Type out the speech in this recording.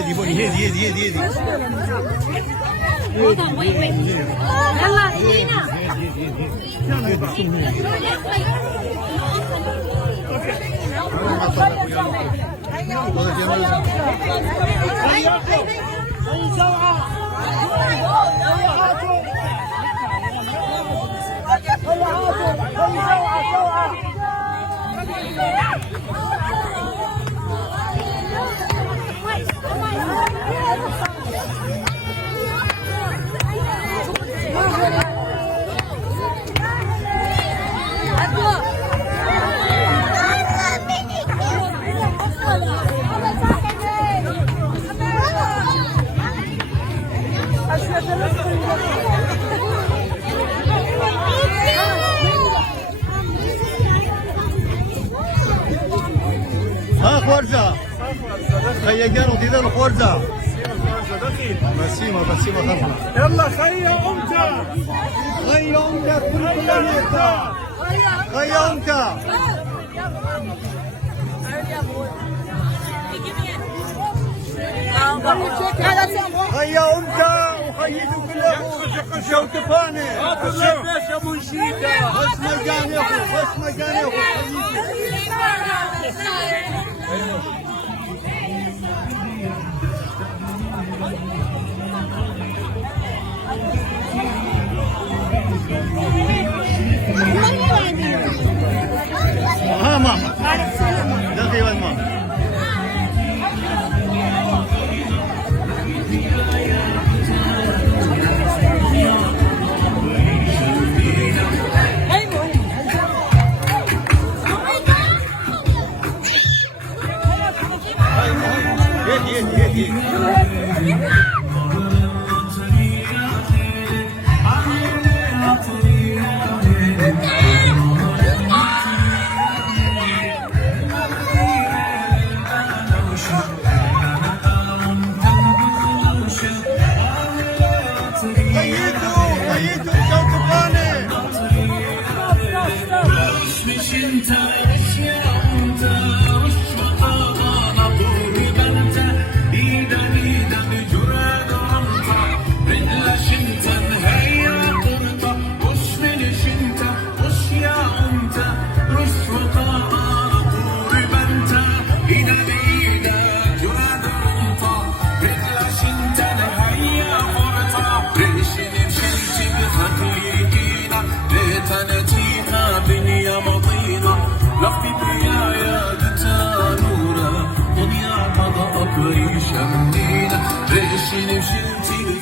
هادي بوني هادي يلا هدينا ها خورزة خيا كانوا تيدير الخورزة بسيمة خرفة يلا خيا أمتا خيا أمتا خيا أمتا وخيتو كله شو تفاني يا منشيدة بس مجاني أخو ها ماما دقيقة ماما يدي خيتو شو تفاني ريشين بشلتي